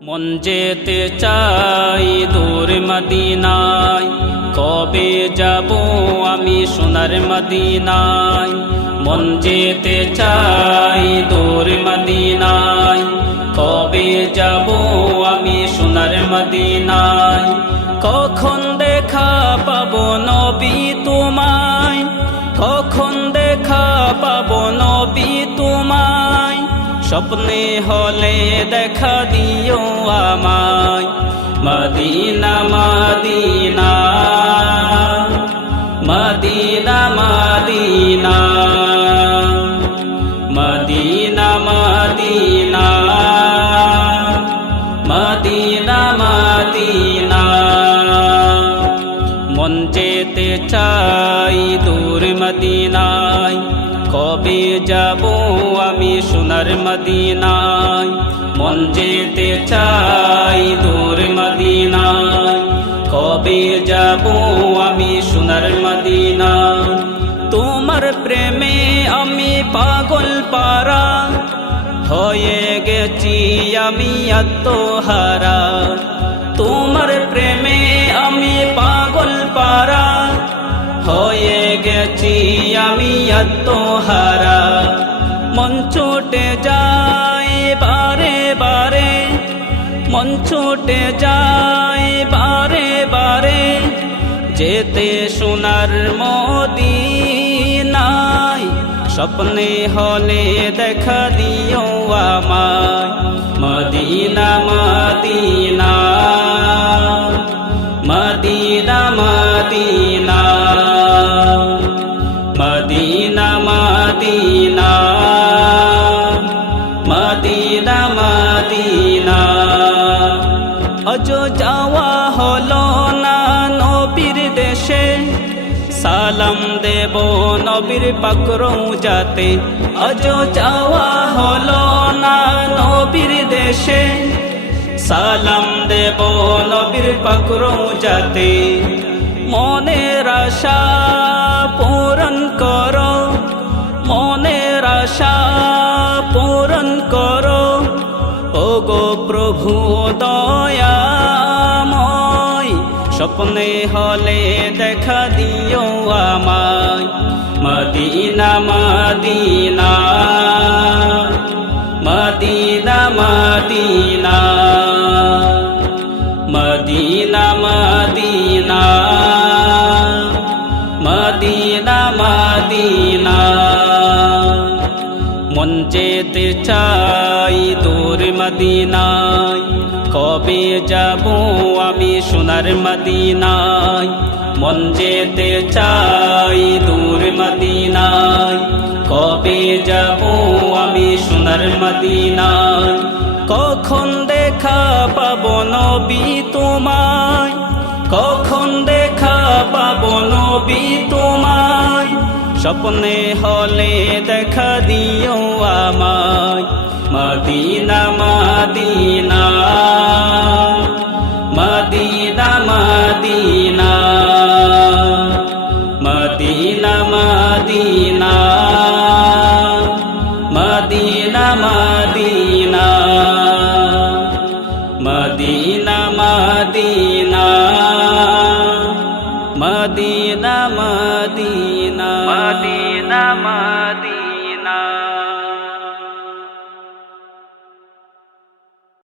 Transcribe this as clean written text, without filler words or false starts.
মন যেতে চাই দূর মদিনায়, কবে যাব আমি সোনার মদিনায়। মন যেতে চাই দূর মদিনায়, কবে যাব আমি সোনার মদিনায়। কখন দেখা পাবো নবী তোমায়, কখন দেখা পাবো নবী তোমায়। স্বপ্নে হলে দেখা দিও আমায়। Medina Medina Medina Medina Medina Medina Medina Medina. মন যেতে চাই দূর মদিনায়, কবে যাব আমি সোনার মদিনায়। মন যেতে চাই দূর মদিনায়, কবে যাব আমি সোনার মদিনায়। তোমার প্রেমে আমি পাগল পারা, হয়ে গেছি আমি আত্মহারা। তোমার প্রেমে আমি পাগল পারা, হয়ে গেছি আমি আত্মহারা। মন ছুটে যায় বারে বারে, মন ছুটে যায় বারে বারে। যেতে সোনার মদিনায়, স্বপ্নে হলে দেখা দিও আমায়। Medina Medina Medina Medina Medina Medina Medina Medina. আজ যাওয়া হলো না নবীর দেশে, সালাম দেব নবীর পাক রওজাতে। আজ যাওয়া হলো না নবীর দেশে, সালাম দেব নবীর পাক রওজাতে। মনের আশা পূরণ করো, মনের আশা পূরণ করো। ওগো প্রভু দয়াময়, স্বপ্নে হলে দেখা দিও আমায়। Medina Medina Medina Medina Medina Medina Medina Medina. মন যেতে চাই দূর মদিনায়, কবে যাব আমি সোনার মদিনায়। মন যেতে চাই দূর মদিনায়, কবে যাব আমি সোনার মদিনায়। কখন দেখা পাবো নবী তোমায়, কখন দেখা পাবো নবী তোমায়। স্বপ্নে হলে দেখা দিও আমায়। Medina Medina Medina Medina Medina Medina Medina Medina Medina Medina Medina